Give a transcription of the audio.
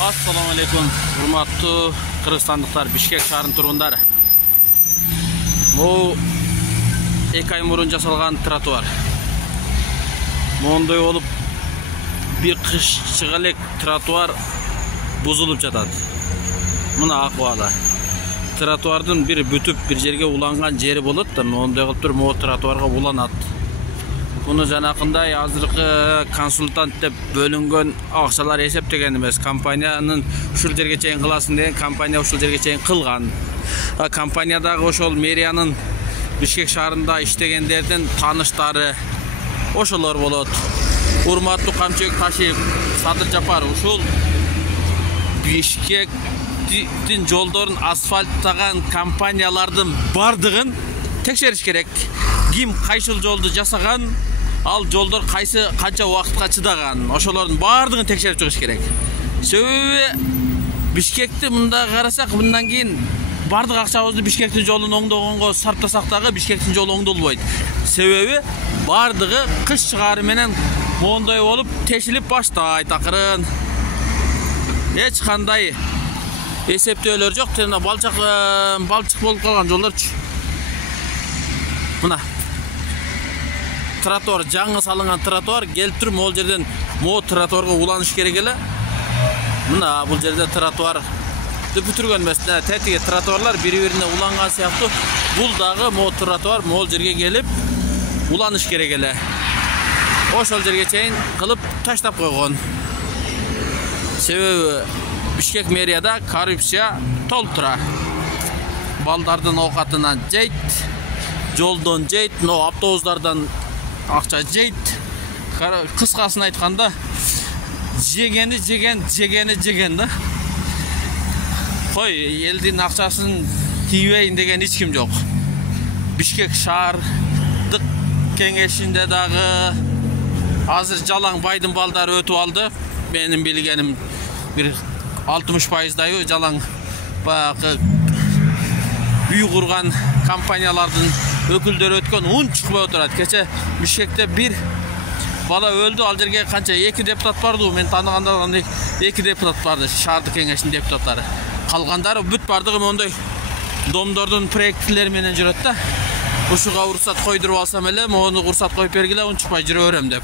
Assalamu alaikum, hurmatlı Kırgızstanlıklar, Bişkek şahrının turgundары. Bu 2 ay murun жасалган тротуар. Мондай olup bir kış çıgalek тротуар buzulup жатат. Мына акыбалы. Тротуардын bir бүтүп bir жерге уланган жери болот да, мондай кылып туруп могу тротуарга уланат. Bunu janakınday azırkı konsultant dep bölüngön akçalar esептеген эмес. Компаниянын ушул жерге чейин кыласың деген компания ушул жерге чейин кылган. Компаниядагы ошол мэриянын Бишкек шаарында иштегендердин тааныштары ошолор болот. Урматтуу Камчыбек Ташиев, Садыр Жапар, ушул Бишкектин жолдорун асфальттаган компаниялардын бардыгын текшериш керек. Ким кайсыл жолду жасаган, ал жолдор кайсы канча убакытка чыдаган, ошолордун бардыгын текшерип чыгыш керек. Себеби Бишкекти мында карасак, мындан кийин бардык акчабызды Бишкектин жолун оңдогонго сарптасак дагы Бишкектин жолу оңдолбойт. Себеби бардыгы кыш чыгары менен моундай болуп тешилип баштайт акырын. Эч кандай эсептөөлөр жок, жана балчык болуп калган жолдорчу. Мына тротуар, жаңы салынган тротуар, келип туруп могул жерден могу тротуарга уланыш керек эле. Мына бул жерде тротуар бүтүргөн эмес, тетиги тротуарлар бири-бирине уланган сыяктуу. Бул дагы могу тротуар могул жерге келип уланыш керек эле. Ошол жерге чейин кылып таштап койгон. Себеби Бишкек мэрияда коррупция толуп тура. Балдардын оокатынан жейт, жолдон жейт, автобустардан акча жейт. Кыскасын айтканда, жеген да. Кой, элдин акчасын тийбейин деген эч ким жок. Бишкек шаардык кеңешинде дагы азыр жалаң байдын балдары өтүп алды. Менин билгеним bir 60%дайы жалаң баягы үй курган компаниялардын өкүлдөрү өткөн ун чыкпай отурат. Кече Бишкекте bir бала өлдү, ал жерге канча 2 депутат барды. Мен тааныгандар 2 депутат барды, шаардык кеңештин депутаттары. Калгандары бүт бардыгы мондай домдордун проекттери менен жүрөт да. Ушуга уруксат койдуруп алсам эле, мону уруксат коюп бергиле, унчукпай жүрө берем деп.